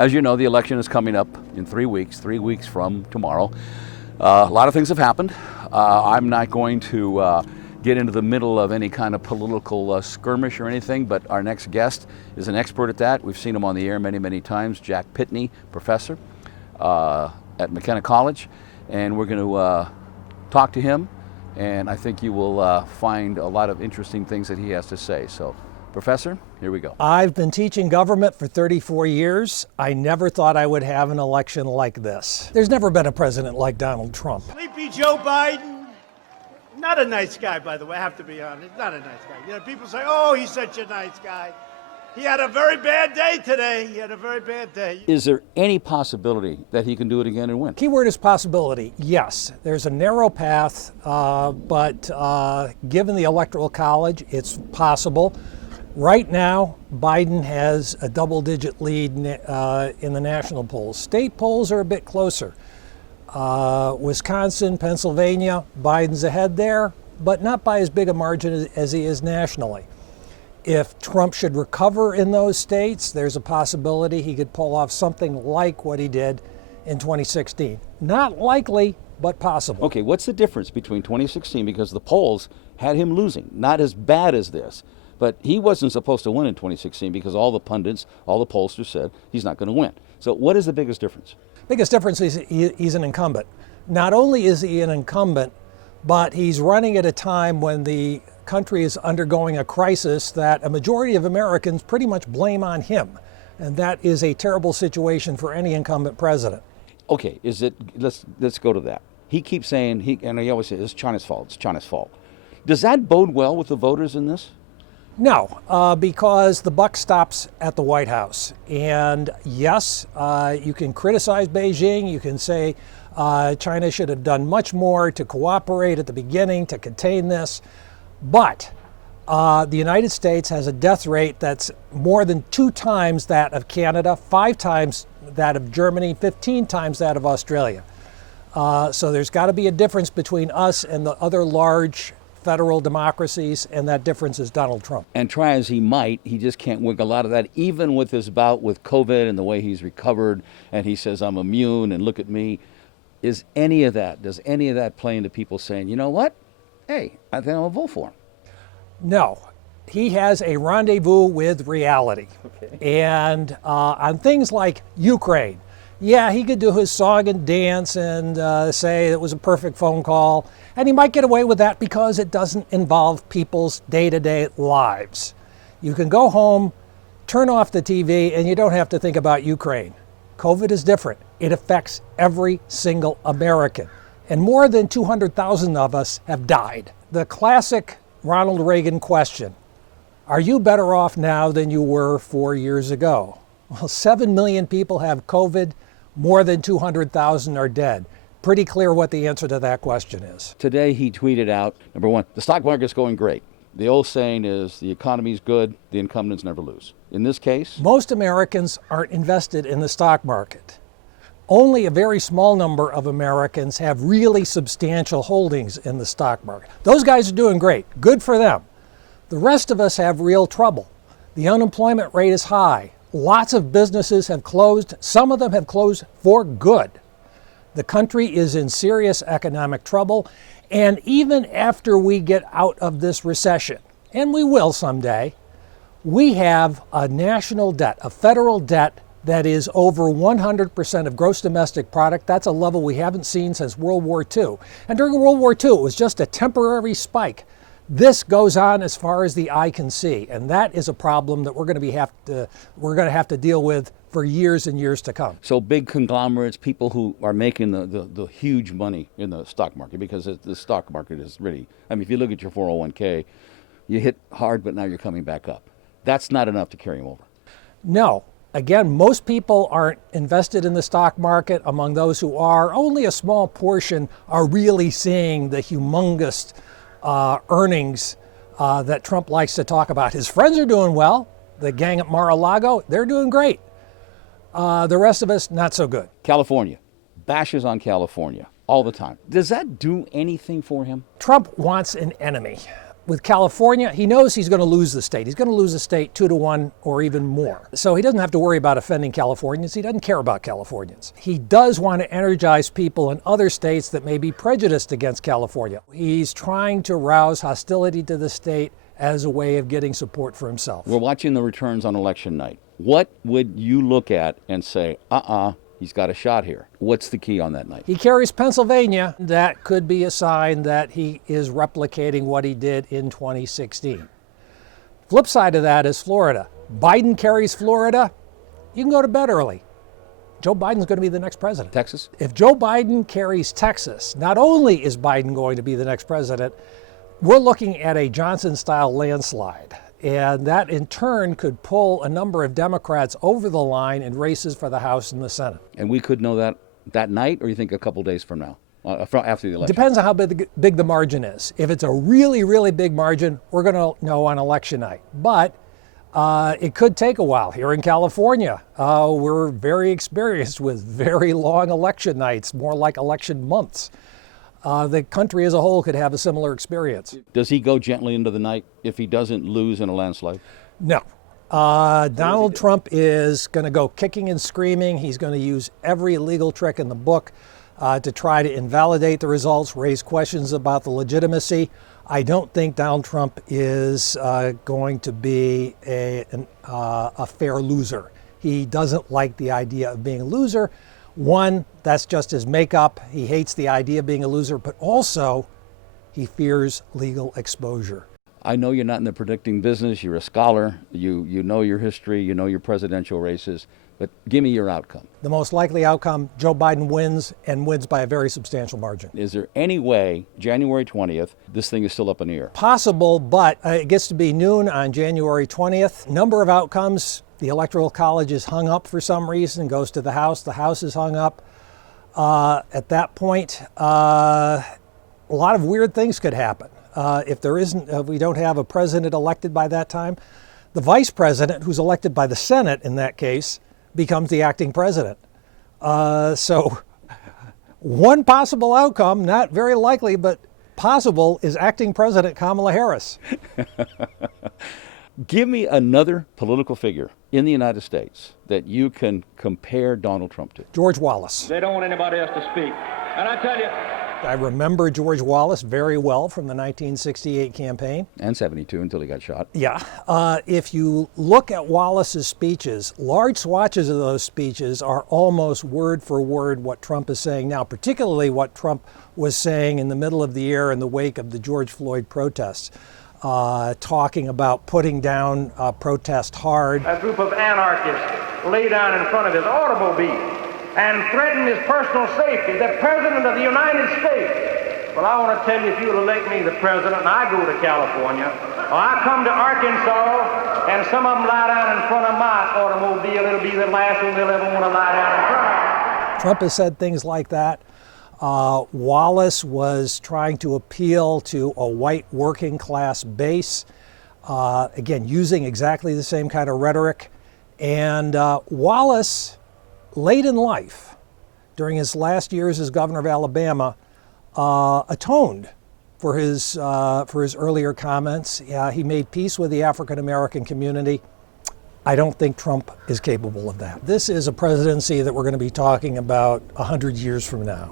As you know, the election is coming up in 3 weeks from tomorrow. A lot of things have happened. I'm not going to get into the middle of any kind of political skirmish or anything, but our next guest is an expert at that. We've seen him on the air many, many times. Jack Pitney, professor at McKenna College, and we're going to talk to him, and I think you will find a lot of interesting things that he has to say. So, Professor, here we go. I've been teaching government for 34 years. I never thought I would have an election like this. There's never been a president like Donald Trump. Sleepy Joe Biden, not a nice guy, by the way, I have to be honest, not a nice guy. You know, people say, oh, he's such a nice guy. He had a very bad day today. He had a very bad day. Is there any possibility that he can do it again and win? Keyword is possibility. Yes, there's a narrow path, but given the Electoral College, it's possible. Right now, Biden has a double-digit lead in the national polls. State polls are a bit closer. Wisconsin, Pennsylvania, Biden's ahead there, but not by as big a margin as he is nationally. If Trump should recover in those states, there's a possibility he could pull off something like what he did in 2016. Not likely, but possible. Okay, what's the difference between 2016, because the polls had him losing, not as bad as this, but he wasn't supposed to win in 2016 because all the pundits, all the pollsters said he's not going to win. So what is the biggest difference? Biggest difference is he's an incumbent. Not only is he an incumbent, but he's running at a time when the country is undergoing a crisis that a majority of Americans pretty much blame on him. And that is a terrible situation for any incumbent president. Okay, let's go to that. He keeps saying, and he always says, it's China's fault, it's China's fault. Does that bode well with the voters in this? No, because the buck stops at the White House. And yes, you can criticize Beijing. You can say China should have done much more to cooperate at the beginning to contain this. But the United States has a death rate that's more than 2 times that of Canada, 5 times that of Germany, 15 times that of Australia. So there's got to be a difference between us and the other large federal democracies, and that difference is Donald Trump. And try as he might, he just can't wiggle out of that, even with his bout with COVID and the way he's recovered, and he says, I'm immune, and look at me. Does any of that play into people saying, you know what? Hey, I think I'll vote for him? No. He has a rendezvous with reality. Okay. And on things like Ukraine, yeah, he could do his song and dance and say it was a perfect phone call. And he might get away with that because it doesn't involve people's day-to-day lives. You can go home, turn off the TV, and you don't have to think about Ukraine. COVID is different. It affects every single American. And more than 200,000 of us have died. The classic Ronald Reagan question, are you better off now than you were 4 years ago? Well, 7 million people have COVID. More than 200,000 are dead. Pretty clear what the answer to that question is. Today he tweeted out, number one, the stock market's going great. The old saying is the economy's good, the incumbents never lose. In this case, most Americans aren't invested in the stock market. Only a very small number of Americans have really substantial holdings in the stock market. Those guys are doing great. Good for them. The rest of us have real trouble. The unemployment rate is high. Lots of businesses have closed. Some of them have closed for good. The country is in serious economic trouble, and even after we get out of this recession, and we will someday, we have a national debt, a federal debt that is over 100% of gross domestic product. That's a level we haven't seen since World War II. And during World War II, it was just a temporary spike. This goes on as far as the eye can see, and that is a problem that we're going to have to deal with for years and years to come. So big conglomerates, people who are making the huge money in the stock market, because the stock market is really, I mean, if you look at your 401k, you hit hard, but now you're coming back up. That's not enough to carry them over. No. Again, most people aren't invested in the stock market. Among those who are, only a small portion are really seeing the humongous earnings that Trump likes to talk about. His friends are doing well. The gang at Mar-a-Lago, they're doing great. The rest of us, not so good. California, bashes on California all the time. Does that do anything for him? Trump wants an enemy. With California, he knows he's going to lose the state. He's going to lose the state 2-1 or even more. So he doesn't have to worry about offending Californians. He doesn't care about Californians. He does want to energize people in other states that may be prejudiced against California. He's trying to rouse hostility to the state as a way of getting support for himself. We're watching the returns on election night. What would you look at and say, he's got a shot here? What's the key on that night? He carries Pennsylvania. That could be a sign that he is replicating what he did in 2016. Flip side of that is Florida. Biden carries Florida. You can go to bed early. Joe Biden's going to be the next president. Texas? If Joe Biden carries Texas, not only is Biden going to be the next president, we're looking at a Johnson-style landslide. And that, in turn, could pull a number of Democrats over the line in races for the House and the Senate. And we could know that night, or you think a couple days from now, after the election? Depends on how big the margin is. If it's a really, really big margin, we're going to know on election night. But it could take a while. Here in California, we're very experienced with very long election nights, more like election months. The country as a whole could have a similar experience. Does he go gently into the night if he doesn't lose in a landslide? No. Donald Trump is going to go kicking and screaming. He's going to use every legal trick in the book to try to invalidate the results, raise questions about the legitimacy. I don't think Donald Trump is going to be a fair loser. He doesn't like the idea of being a loser. One, that's just his makeup. He hates the idea of being a loser, but also he fears legal exposure. I know you're not in the predicting business. You're a scholar. You know your history. You know your presidential races. But give me your outcome. The most likely outcome, Joe Biden wins, and wins by a very substantial margin. Is there any way, January 20th, this thing is still up in the air? Possible, but it gets to be noon on January 20th. Number of outcomes. The Electoral College is hung up for some reason, goes to the House. The House is hung up. At that point, a lot of weird things could happen. If we don't have a president elected by that time, the vice president, who's elected by the Senate in that case, becomes the acting president. So one possible outcome, not very likely, but possible, is acting president Kamala Harris. Give me another political figure in the United States that you can compare Donald Trump to. George Wallace. They don't want anybody else to speak. And I tell you, I remember George Wallace very well from the 1968 campaign. And 72 until he got shot. Yeah. If you look at Wallace's speeches, large swatches of those speeches are almost word for word what Trump is saying now, particularly what Trump was saying in the middle of the year in the wake of the George Floyd protests. Talking about putting down protest hard. a group of anarchists lay down in front of his automobile and threatened his personal safety, the President of the United States. Well, I want to tell you, if you'll elect me the President and I go to California, or I come to Arkansas and some of them lie down in front of my automobile, it'll be the last one they'll ever want to lie down in front of. Trump has said things like that. Wallace was trying to appeal to a white working class base, again, using exactly the same kind of rhetoric. And Wallace, late in life, during his last years as governor of Alabama, atoned for his earlier comments. He made peace with the African American community. I don't think Trump is capable of that. This is a presidency that we're going to be talking about 100 years from now.